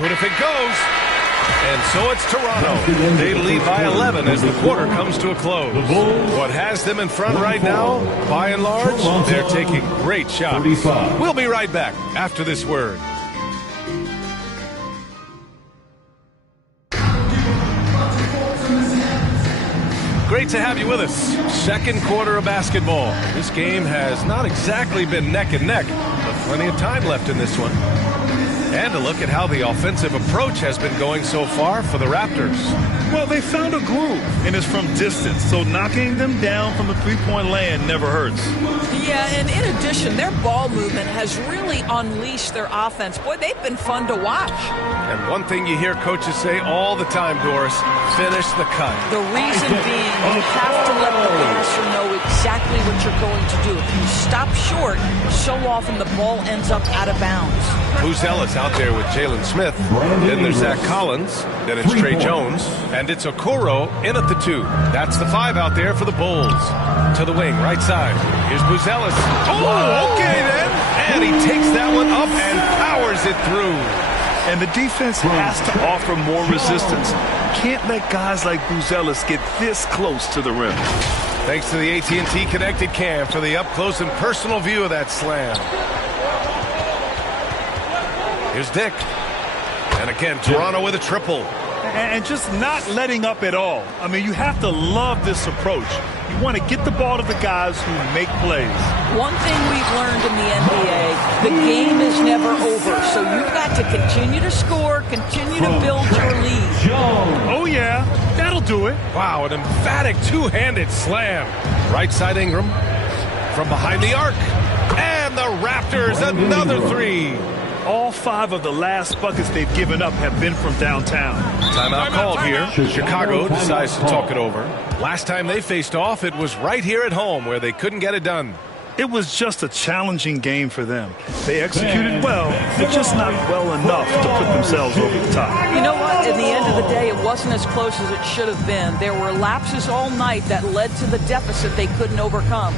Good if it goes. And so it's Toronto. They lead by 11 as the quarter comes to a close. What has them in front right now, by and large, they're taking great shots. We'll be right back after this word. Great to have you with us. Second quarter of basketball. This game has not exactly been neck and neck, but plenty of time left in this one. And a look at how the offensive approach has been going so far for the Raptors. Well, they found a groove, and it's from distance, so knocking them down from the three-point land never hurts. Yeah, and in addition, their ball movement has really unleashed their offense. Boy, they've been fun to watch. And one thing you hear coaches say all the time, Doris, finish the cut. The reason being, you have to let the passer know exactly what you're going to do. If you stop short, so often the ball ends up out of bounds. Buzelis out there with Jalen Smith. Then there's Zach Collins. Then it's Trey Jones. And it's Okoro in at the 2. That's the 5 out there for the Bulls. To the wing, right side. Here's Buzelis. Oh, okay then. And he takes that one up and powers it through. And the defense has to offer more resistance. Can't let guys like Buzelis get this close to the rim. Thanks to the AT&T Connected Cam for the up-close and personal view of that slam. Here's Dick. And again, Toronto with a triple. And just not letting up at all. I mean, you have to love this approach. You want to get the ball to the guys who make plays. One thing we've learned in the NBA, the game is never over. So you've got to continue to score, continue to build your lead. Oh, yeah. That'll do it. Wow, an emphatic two-handed slam. Right side Ingram. From behind the arc. And the Raptors, another 3. All 5 of the last buckets they've given up have been from downtown. Timeout called here. Chicago decides to talk it over. Last time they faced off, it was right here at home where they couldn't get it done. It was just a challenging game for them. They executed well, but just not well enough to put themselves over the top. You know what? At the end of the day, it wasn't as close as it should have been. There were lapses all night that led to the deficit they couldn't overcome.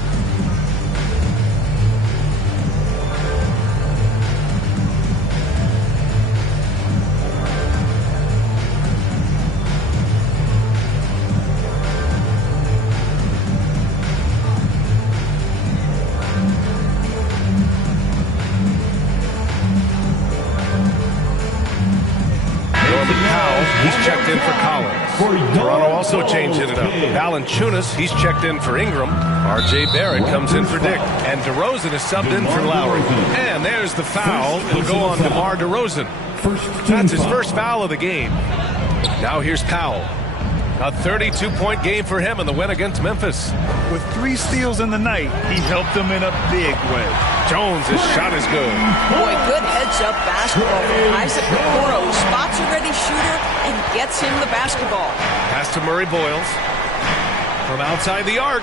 He's checked in for Collins. Toronto also changing it up. Valanciunas, he's checked in for Ingram. R.J. Barrett comes in for Dick. And DeRozan is subbed in for Lowry. And there's the foul. It'll go on DeMar DeRozan. That's his first foul of the game. Now here's Powell. A 32-point game for him in the win against Memphis. With 3 steals in the night, he helped them in a big way. Jones, his shot is good. Boy, good heads-up basketball from Isaac Okoro. Spots a ready shooter and gets him the basketball. Pass to Murray Boyles. From outside the arc.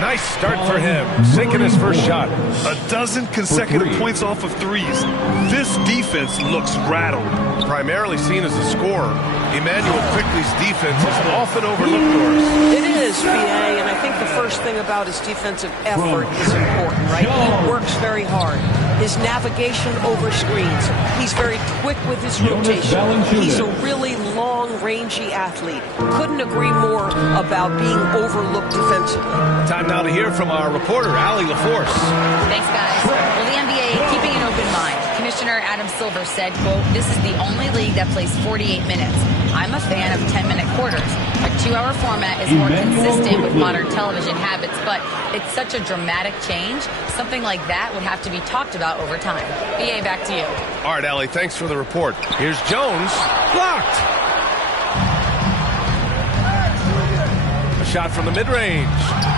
Nice start for him. Sinking his first shot. A dozen consecutive points off of 3s. This defense looks rattled. Primarily seen as a scorer, Emmanuel Quickley's defense is often overlooked, Doris. It is, B.A., and I think the first thing about his defensive effort is important, right? He works very hard. His navigation over screens. He's very quick with his rotation. He's a really long, rangy athlete. Couldn't agree more about being overlooked defensively. Time now to hear from our reporter, Allie LaForce. Thanks, guys. Well, the NBA keeping an open mind. Commissioner Adam Silver said, quote, "This is the only league that plays 48 minutes. I'm a fan of 10-minute quarters. A 2-hour format is more consistent with modern television habits, but it's such a dramatic change. Something like that would have to be talked about over time." BA, back to you. All right, Allie, thanks for the report. Here's Jones. Blocked. A shot from the mid-range.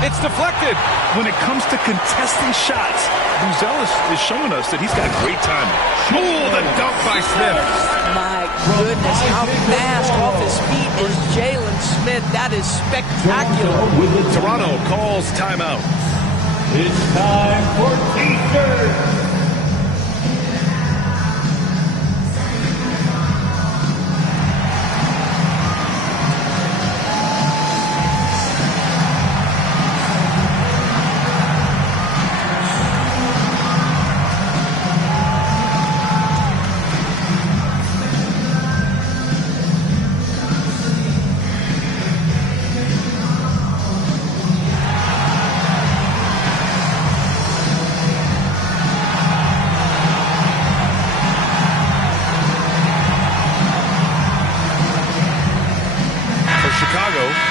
It's deflected. When it comes to contesting shots, Buzelis is showing us that he's got great timing. Oh, the dunk by Smith. My goodness, how fast off his feet is Jalen Smith. That is spectacular. Toronto calls timeout. It's time for Eastern.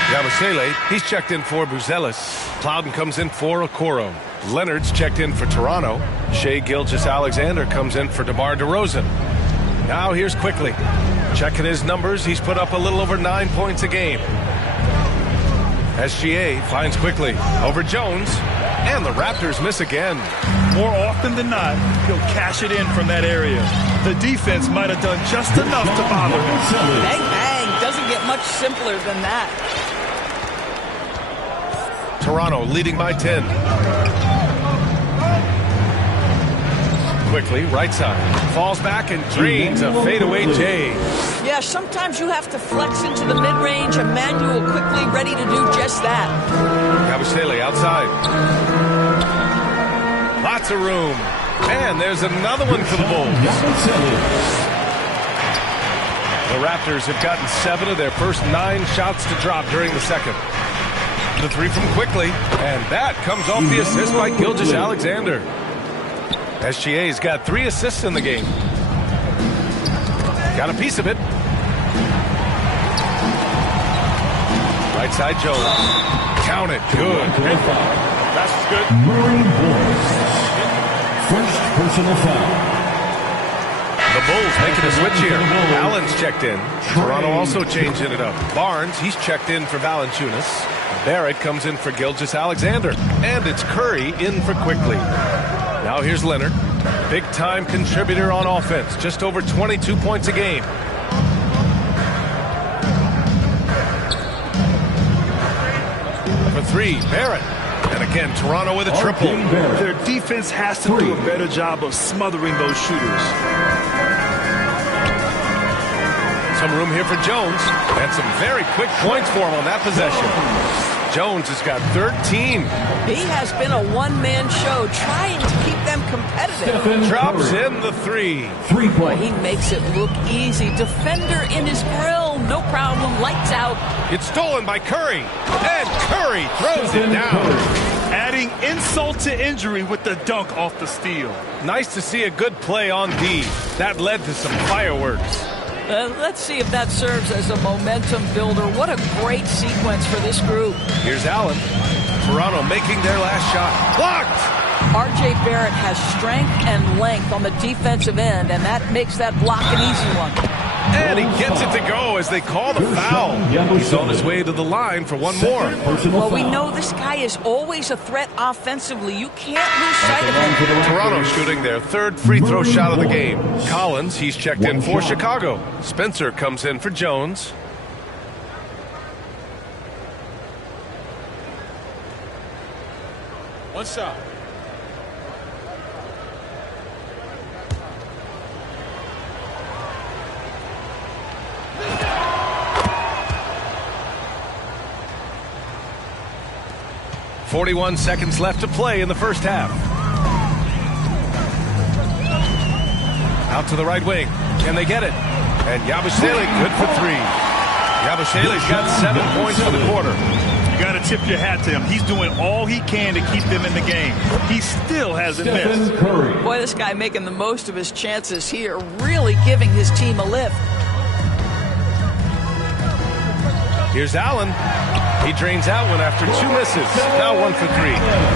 Yabusele, he's checked in for Buzelis. Plowden comes in for Okoro. Leonard's checked in for Toronto. Shea Gilgeous-Alexander comes in for DeMar DeRozan. Now here's Quickly. Checking his numbers, he's put up a little over 9 points a game. SGA finds Quickly over Jones, and the Raptors miss again. More often than not, he'll cash it in from that area. The defense might have done just enough to bother him. Bang, bang. Doesn't get much simpler than that. Toronto leading by 10. Quickly, right side. Falls back and drains a fadeaway J. Yeah, sometimes you have to flex into the mid-range. Emmanuel Quickly ready to do just that. Yabusele outside. Lots of room. And there's another one for the Bulls. The Raptors have gotten 7 of their first 9 shots to drop during the second. The 3 from Quickly, and that comes off the assist by Gilgeous-Alexander. SGA's got 3 assists in the game. Got a piece of it. Right side Jones. Count it. Good. That's good. Murray Boyce. First personal foul. The Bulls making a switch here. Allen's checked in. Toronto also changing it up. Barnes, he's checked in for Valanciunas. Barrett comes in for Gilgeous-Alexander. And it's Curry in for Quickly. Now here's Leonard. Big-time contributor on offense. Just over 22 points a game. For 3, Barrett. And again, Toronto with a triple. Their defense has to do a better job of smothering those shooters. Some room here for Jones. And some very quick points for him on that possession. Jones has got 13. He has been a one-man show trying to keep them competitive. Drops in the 3. Boy, he makes it look easy. Defender in his grill. No problem. Lights out. It's stolen by Curry. And Curry throws it down. Adding insult to injury with the dunk off the steal. Nice to see a good play on D. That led to some fireworks. Let's see if that serves as a momentum builder. What a great sequence for this group. Here's Allen. Toronto making their last shot. Blocked! R.J. Barrett has strength and length on the defensive end, and that makes that block an easy one. And he gets it to go as they call the foul. He's on his way to the line for one more. Well, we know this guy is always a threat offensively. You can't lose sight of him. Toronto shooting their 3rd free throw shot of the game. Collins, he's checked in for Chicago. Spencer comes in for Jones. What's up? .41 seconds left to play in the first half. Out to the right wing. Can they get it? And Yabusele good for 3. Yabusele's got 7 points for the quarter. You got to tip your hat to him. He's doing all he can to keep them in the game. He still hasn't missed. Boy, this guy making the most of his chances here, really giving his team a lift. Here's Allen. He drains out one after 2 misses. Now 1 for 3.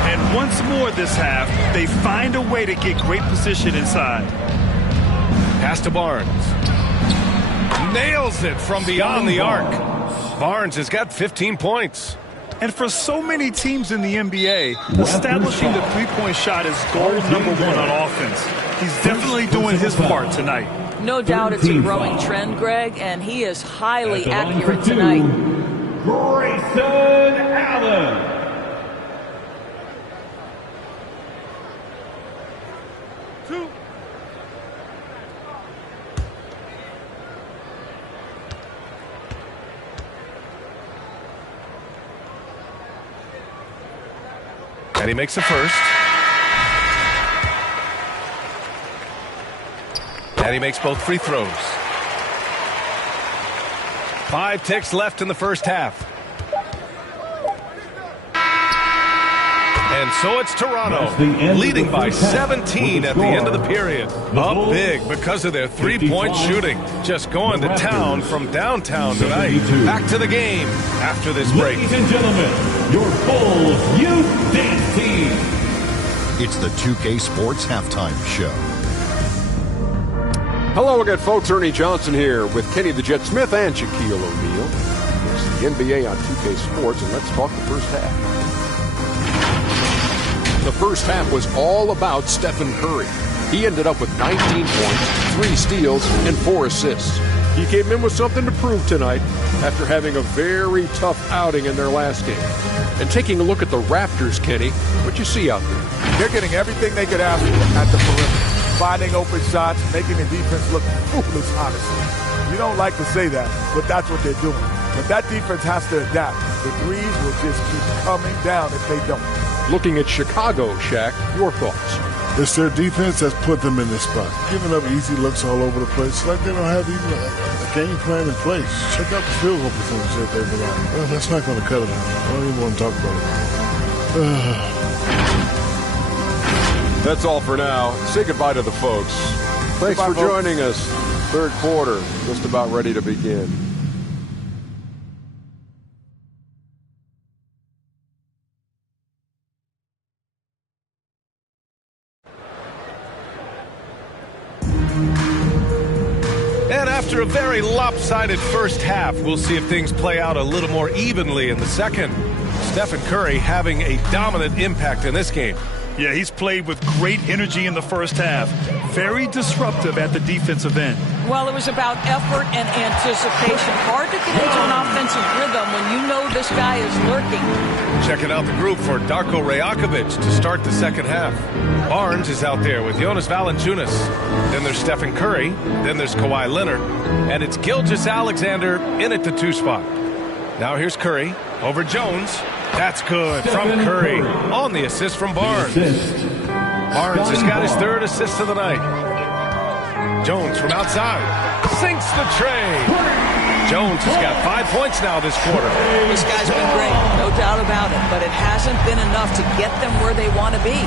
And once more this half, they find a way to get great position inside. Pass to Barnes. Nails it from beyond the arc. Barnes has got 15 points. And for so many teams in the NBA, establishing the three-point shot is goal number 1 on offense. He's definitely doing his part tonight. No doubt it's a growing trend, Greg, and he is highly accurate tonight. Grayson Allen. And he makes the first. And he makes both free throws. 5 ticks left in the first half. And so it's Toronto, leading by 17 at the end of the period. Up big because of their three-point shooting. Just going to town from downtown tonight. Back to the game after this break. Ladies and gentlemen, your Bulls Youth Dance Team. It's the 2K Sports Halftime Show. Hello again, folks. Ernie Johnson here with Kenny the Jet Smith and Shaquille O'Neal. It's the NBA on 2K Sports, and let's talk the first half. The first half was all about Stephen Curry. He ended up with 19 points, 3 steals, and 4 assists. He came in with something to prove tonight after having a very tough outing in their last game. And taking a look at the Raptors, Kenny, what you see out there? They're getting everything they could ask for at the perimeter. Finding open shots, making the defense look foolish, honestly. You don't like to say that, but that's what they're doing. But that defense has to adapt. The threes will just keep coming down if they don't. Looking at Chicago, Shaq, your thoughts? It's their defense that's put them in this spot. Giving up easy looks all over the place. It's like they don't have even a game plan in place. Check out the field goal percentage that they've been on. Well, that's not going to cut it out. I don't even want to talk about it. That's all for now. Say goodbye to the folks. Thanks for joining us. Third quarter, just about ready to begin. And after a very lopsided first half, we'll see if things play out a little more evenly in the second. Stephen Curry having a dominant impact in this game. Yeah, he's played with great energy in the first half. Very disruptive at the defensive end. Well, it was about effort and anticipation. Hard to get into an offensive rhythm when you know this guy is lurking. Checking out the group for Darko Rajakovic to start the second half. Barnes is out there with Jonas Valanciunas. Then there's Stephen Curry. Then there's Kawhi Leonard. And it's Gilgeous-Alexander in at the 2 spot. Now here's Curry over Jones. That's good from Curry on the assist from Barnes. Barnes has got his 3rd assist of the night. Jones from outside sinks the tray. Jones has got 5 points now this quarter. This guy's been great, no doubt about it, but it hasn't been enough to get them where they want to be.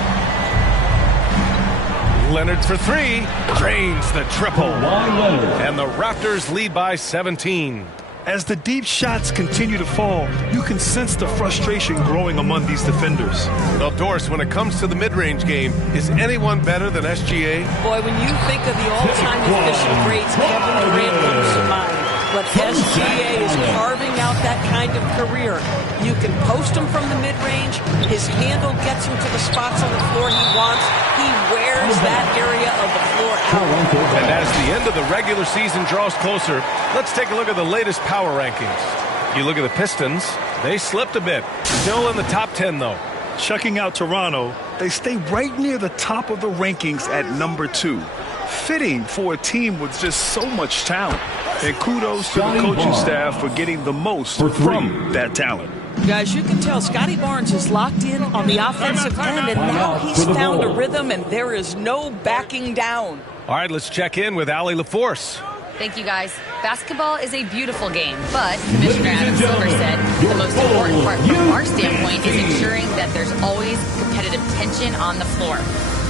Leonard for 3, drains the triple. And the Raptors lead by 17. As the deep shots continue to fall, you can sense the frustration growing among these defenders. Well, Doris, when it comes to the mid-range game, is anyone better than SGA? Boy, when you think of the all-time efficient greats, Kevin Durant comes to mind. But SGA is carving out that kind of career. You can post him from the mid-range. His handle gets him to the spots on the floor he wants. He wears that area of the floor out. And as the end of the regular season draws closer, let's take a look at the latest power rankings. You look at the Pistons, they slipped a bit. Still in the top 10, though. Checking out Toronto, they stay right near the top of the rankings at number 2. Fitting for a team with just so much talent. And kudos to the coaching staff for getting the most from that talent. Guys, you can tell Scotty Barnes is locked in on the offensive end, and now he's found a rhythm, and there is no backing down. All right, let's check in with Allie LaForce. Thank you, guys. Basketball is a beautiful game, but Commissioner Adam Silver said the most important part from our standpoint is ensuring that there's always competitive tension on the floor.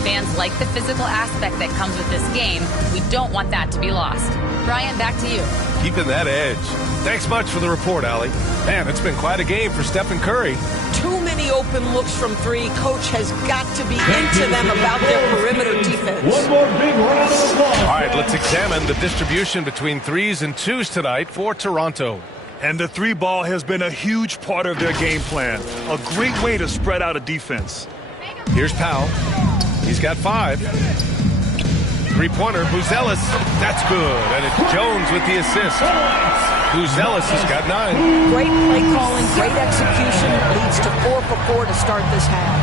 Fans like the physical aspect that comes with this game. We don't want that to be lost. Brian, back to you. Keeping that edge. Thanks much for the report, Allie. Man, it's been quite a game for Stephen Curry. Too many open looks from 3. Coach has got to be into them about their perimeter defense. One more big round of applause. All right, let's examine the distribution between 3s and 2s tonight for Toronto. And the 3 ball has been a huge part of their game plan. A great way to spread out a defense. Here's Powell. He's got 5. 3-pointer, Buzelis. That's good. And it's Jones with the assist. Buzelis has got 9. Great play calling, great execution. Leads to 4 for 4 to start this half.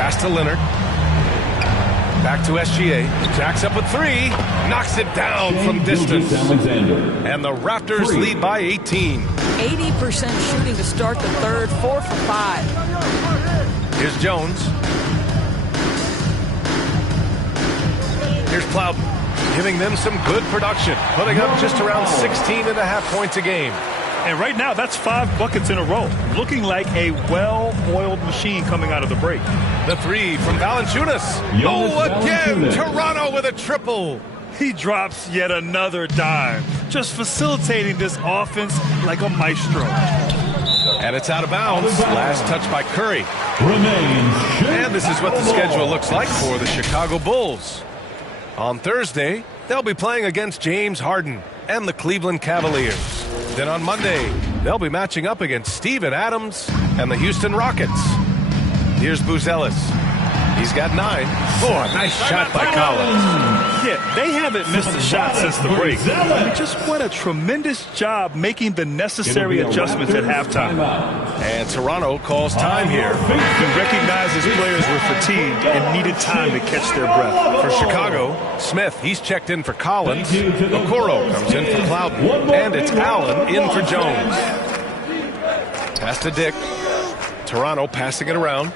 Pass to Leonard. Back to SGA. Jacks up a 3. Knocks it down from distance. And the Raptors lead by 18. 80% shooting to start the third. 4 for 5. Here's Jones. Here's Plowden, giving them some good production, putting up just around 16.5 points a game. And right now, that's 5 buckets in a row. Looking like a well-oiled machine coming out of the break. The three from Valanciunas. Oh, again, Toronto with a triple. He drops yet another dime, just facilitating this offense like a maestro. And it's out of bounds. Last touch by Curry. And this is what the schedule looks like for the Chicago Bulls. On Thursday, they'll be playing against James Harden and the Cleveland Cavaliers. Then on Monday, they'll be matching up against Steven Adams and the Houston Rockets. Here's Buzelis. He's got 9. Oh, a nice shot by Collins. Yeah, they haven't missed a shot since the break. I mean, just what a tremendous job making the necessary adjustments at halftime. And Toronto calls time here. He recognized his players were fatigued and needed time to catch their breath. For Chicago, Smith, he's checked in for Collins. Okoro comes in for Clouden. And it's Allen in for Jones. Pass to Dick. Toronto passing it around.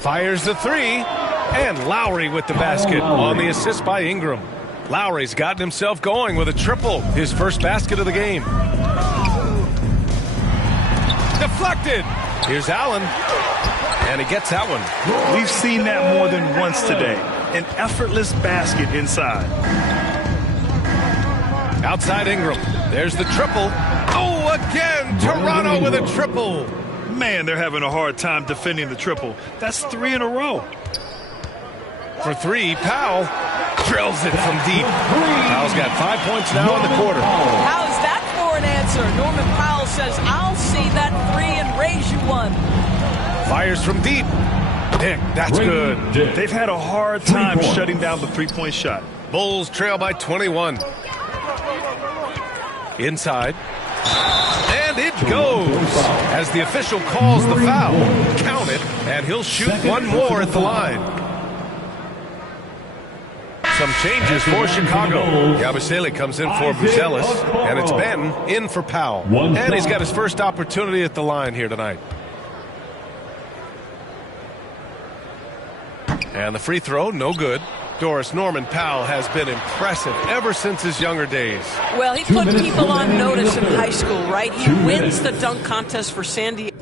Fires the 3, and Lowry with the basket on the assist by Ingram. Lowry's gotten himself going with a triple, his first basket of the game. Deflected. Here's Allen, and he gets that one. We've seen that more than once today. An effortless basket inside. Outside Ingram. There's the triple. Oh, again, Toronto with a triple. Man, they're having a hard time defending the triple. That's 3 in a row. For 3, Powell drills it from deep. Powell's got 5 points now in the quarter. How's that for an answer? Norman Powell says, I'll see that 3 and raise you one. Fires from deep. Dick, that's good. They've had a hard time shutting down the three-point shot. Bulls trail by 21. Inside. And it goes as the official calls the foul. Count it, and he'll shoot one more at the line. Some changes for Chicago. Yabusele comes in for Buzelis, and it's Ben in for Powell. And he's got his first opportunity at the line here tonight. And the free throw, no good. Doris, Norman Powell has been impressive ever since his younger days. Well, he put people on notice in high school, right? He wins the dunk contest for San Diego.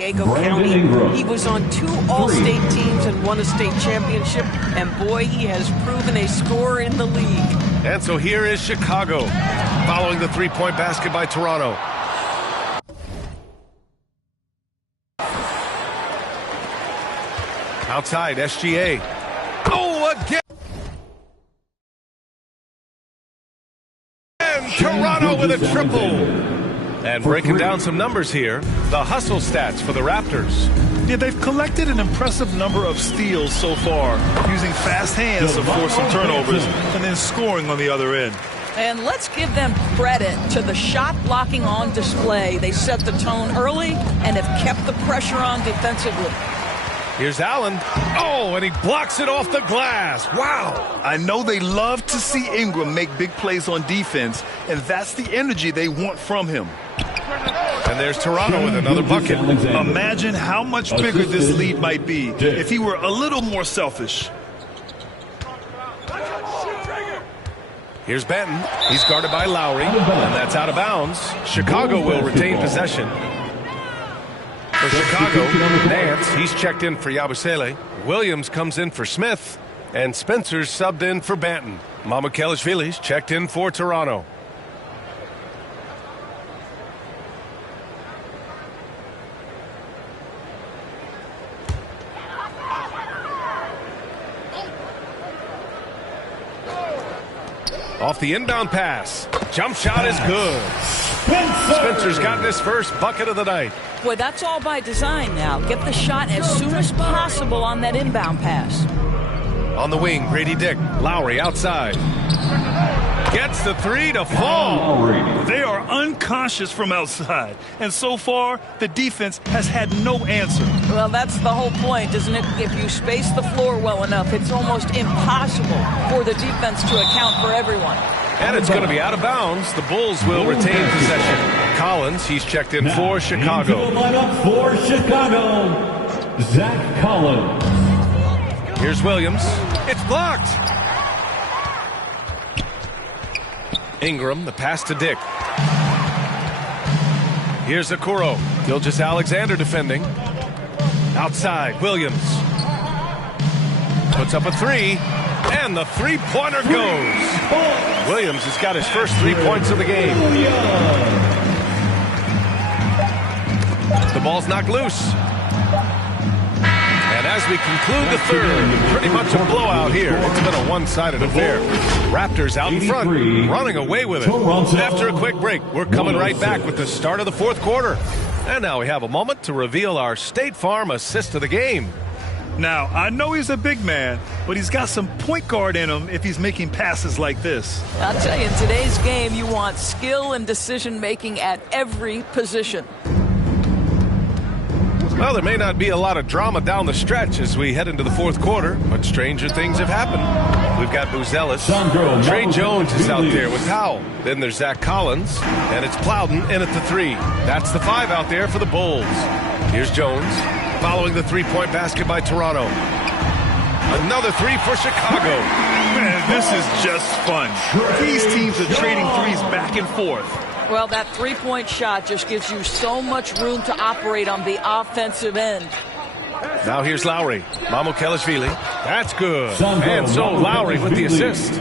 Diego County. He was on 2 All-State teams and won a state championship, and boy, he has proven a scorer in the league. And so here is Chicago, following the three-point basket by Toronto. Outside, SGA. Oh, again! And Toronto with a triple. And breaking down some numbers here, the hustle stats for the Raptors. Yeah, they've collected an impressive number of steals so far, using fast hands to force some turnovers and then scoring on the other end. And let's give them credit to the shot blocking on display. They set the tone early and have kept the pressure on defensively. Here's Allen. Oh, and he blocks it off the glass. Wow. I know they love to see Ingram make big plays on defense, and that's the energy they want from him. And there's Toronto with another bucket. Imagine how much bigger this lead might be if he were a little more selfish. Here's Benton. He's guarded by Lowry, and that's out of bounds. Chicago will retain possession. For Chicago, Nance, he's checked in for Yabusele. Williams comes in for Smith, and Spencer's subbed in for Banton. Mamukelashvili's checked in for Toronto. Off the inbound pass. Jump shot is good. Spencer's gotten his first bucket of the night. Boy, that's all by design now. Get the shot as soon as possible on that inbound pass. On the wing, Grady Dick. Lowry outside. Gets the three to fall. They are unconscious from outside. And so far, the defense has had no answer. Well, that's the whole point, isn't it? If you space the floor well enough, it's almost impossible for the defense to account for everyone. And it's going to be out of bounds. The Bulls will retain possession. Collins, he's checked in for Chicago. Into the lineup for Chicago, Zach Collins. Here's Williams. It's blocked. Ingram, the pass to Dick. Here's Okoro. Gilgeous-Alexander defending. Outside, Williams. Puts up a three, and the three-pointer goes. Williams has got his first 3 points of the game. The ball's knocked loose. And as we conclude the third, pretty much a blowout here. It's been a one-sided affair. Raptors out in front, running away with it. After a quick break, we're coming right back with the start of the fourth quarter. And now we have a moment to reveal our State Farm assist of the game. Now, I know he's a big man, but he's got some point guard in him if he's making passes like this. I'll tell you, in today's game, you want skill and decision-making at every position. Well, there may not be a lot of drama down the stretch as we head into the fourth quarter, but stranger things have happened. We've got Buzelis. Trey Jones is out there with Howell. Then there's Zach Collins, and it's Plowden in at the three. That's the five out there for the Bulls. Here's Jones, following the three-point basket by Toronto. Another three for Chicago. Man, this is just fun. These teams are trading threes back and forth. Well, that three-point shot just gives you so much room to operate on the offensive end. Now here's Lowry. Mamukelashvili. That's good. And so Lowry with the assist.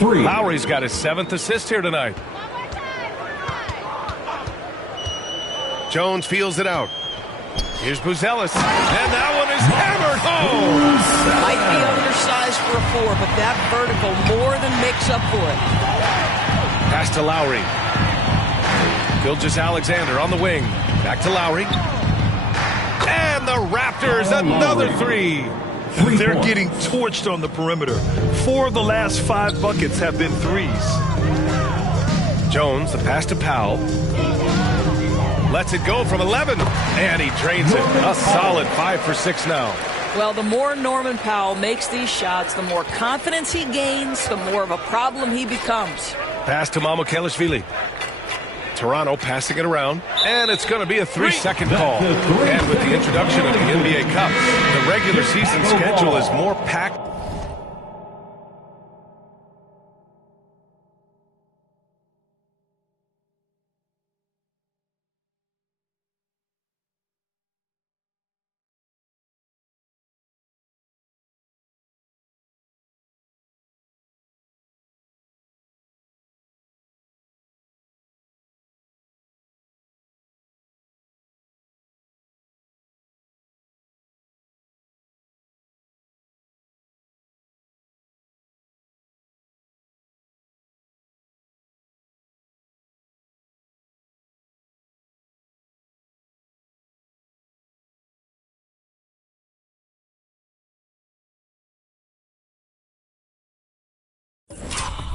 Lowry's got his 7th assist here tonight. Jones feels it out. Here's Buzelis. And that one is hammered home. Might be undersized for a 4, but that vertical more than makes up for it. Pass to Lowry. Gilgeous-Alexander on the wing. Back to Lowry. And the Raptors, another three. They're getting torched on the perimeter. 4 of the last 5 buckets have been threes. Jones, the pass to Powell. Lets it go from 11. And he drains it. A solid 5 for 6 now. Well, the more Norman Powell makes these shots, the more confidence he gains, the more of a problem he becomes. Pass to Mamukelashvili. Toronto passing it around, and it's going to be a 3-second call. And with the introduction of the NBA Cup, the regular season schedule is more packed.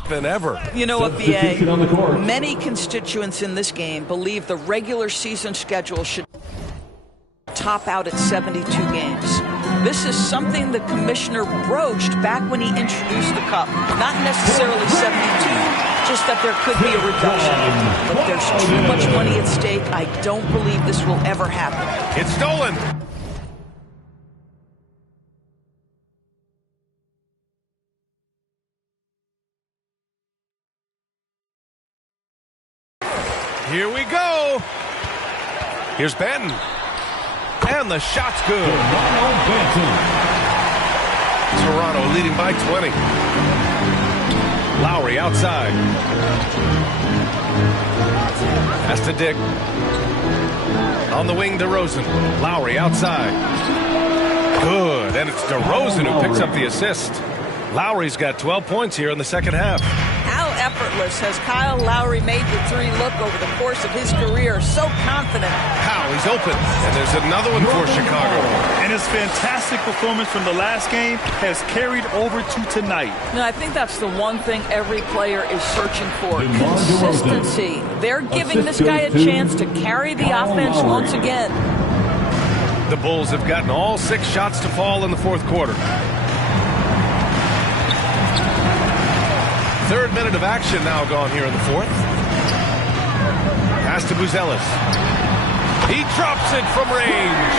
than ever. You know what, BA? Many constituents in this game believe the regular season schedule should top out at 72 games. This is something the commissioner broached back when he introduced the cup. Not necessarily 72, just that there could be a reduction. But there's too much money at stake. I don't believe this will ever happen. It's stolen. Here we go. Here's Benton. And the shot's good. Toronto leading by 20. Lowry outside. Pass to Dick. On the wing, DeRozan. Lowry outside. Good. And it's DeRozan who picks up the assist. Lowry's got 12 points here in the second half. How effortless has Kyle Lowry made the three look over the course of his career? So confident. How he's open. And there's another one for Chicago. And his fantastic performance from the last game has carried over to tonight. No, I think that's the one thing every player is searching for. Consistency. They're giving this guy a chance to carry the offense once again. The Bulls have gotten all 6 shots to fall in the fourth quarter. Third minute of action now gone here in the fourth. Pass to Buzelis. He drops it from range.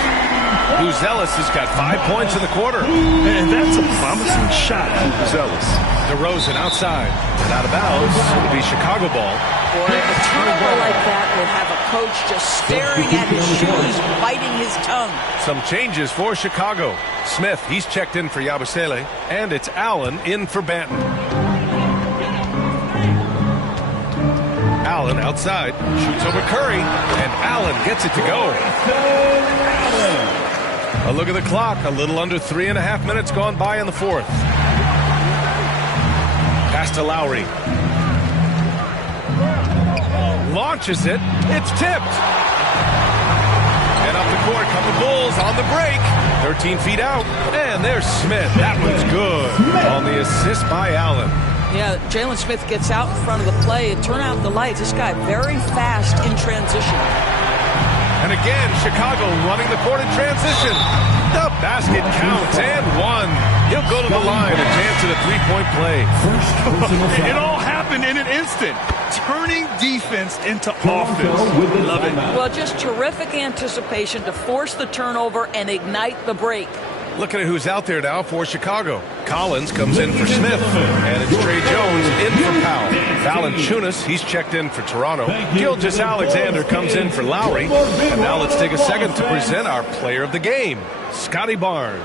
Buzelis has got 5 points in the quarter. And that's a promising shot from Buzelis. DeRozan outside. And out of bounds. It'll be Chicago ball. Boy, a turnover like that will have a coach just staring at his shoes, biting his tongue. Some changes for Chicago. Smith, he's checked in for Yabusele. And it's Allen in for Banton. Allen outside, shoots over Curry, and Allen gets it to go. A look at the clock, a little under 3.5 minutes gone by in the fourth. Pass to Lowry. Launches it, it's tipped. And up the court come the Bulls on the break. 13 feet out, and there's Smith. That one's good on the assist by Allen. Yeah, Jalen Smith gets out in front of the play and turn out the lights. This guy very fast in transition. And again, Chicago running the court in transition. The basket counts and one. He'll go to the line, a chance at a three-point play. It all happened in an instant. Turning defense into offense. Love it. Well, just terrific anticipation to force the turnover and ignite the break. Looking at who's out there now for Chicago. Collins comes in for Smith. And it's Trey Jones in for Powell. Valanciunas, he's checked in for Toronto. Gilgeous-Alexander comes in for Lowry. And now let's take a second to present our player of the game, Scotty Barnes.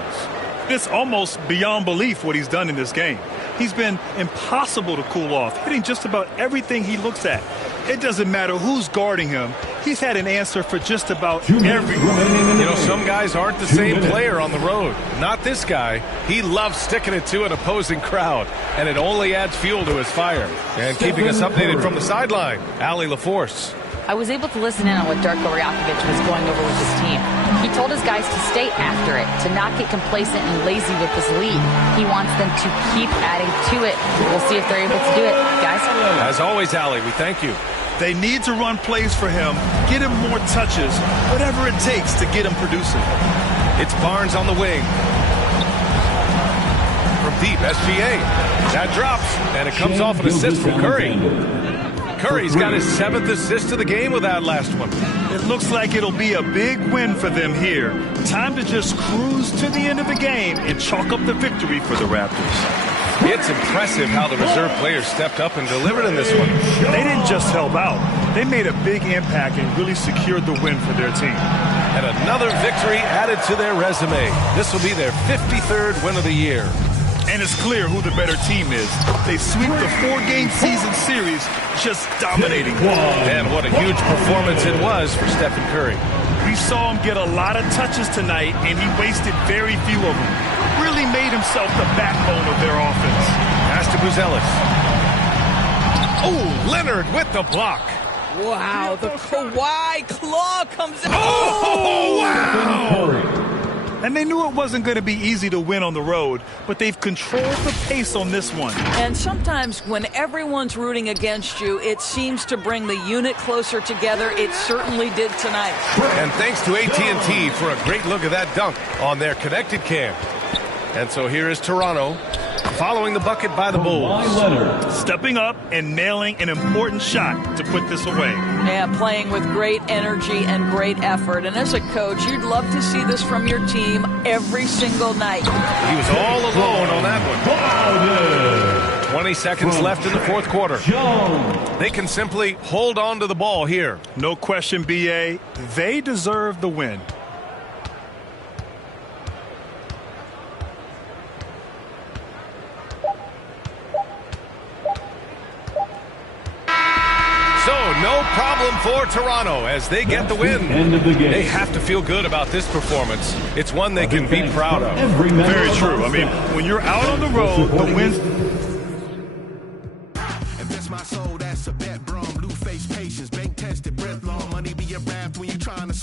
It's almost beyond belief what he's done in this game. He's been impossible to cool off, hitting just about everything he looks at. It doesn't matter who's guarding him. He's had an answer for just about everyone. You know, some guys aren't the same player on the road. Not this guy. He loves sticking it to an opposing crowd, and it only adds fuel to his fire. And keeping us updated from the sideline, Allie LaForce. I was able to listen in on what Darko Rajakovic was going over with his team. He told his guys to stay after it, to not get complacent and lazy with this lead. He wants them to keep adding to it. We'll see if they're able to do it, guys. As always, Allie, we thank you. They need to run plays for him, get him more touches, whatever it takes to get him producing. It's Barnes on the wing. From deep, SGA. That drops, and it comes off an assist from Curry. Curry's got his 7th assist of the game with that last one. It looks like it'll be a big win for them here. Time to just cruise to the end of the game and chalk up the victory for the Raptors. It's impressive how the reserve players stepped up and delivered in this one. They didn't just help out. They made a big impact and really secured the win for their team. And another victory added to their resume. This will be their 53rd win of the year. And it's clear who the better team is. They sweep the 4-game season series, just dominating. And what a huge performance it was for Stephen Curry. We saw him get a lot of touches tonight, and he wasted very few of them. Really made himself the backbone of their offense. Pass to Buzelis. Oh, Leonard with the block. Wow, the Kawhi claw comes in. Oh, wow! And they knew it wasn't going to be easy to win on the road, but they've controlled the pace on this one. And sometimes when everyone's rooting against you, it seems to bring the unit closer together. It certainly did tonight. And thanks to AT&T for a great look at that dunk on their connected cam. And so here is Toronto following the bucket by the Bulls. Stepping up and nailing an important shot to put this away. Yeah, playing with great energy and great effort. And as a coach, you'd love to see this from your team every single night. He was all alone on that one. 20 seconds left in the fourth quarter. They can simply hold on to the ball here. No question, B.A. They deserve the win. No problem for Toronto as they get the win. They have to feel good about this performance. It's one they can be proud of. Very true. I mean, when you're out on the road, the wins. Invest my soul, that's a bet, brum, blue face patience, bank tested, breath long, money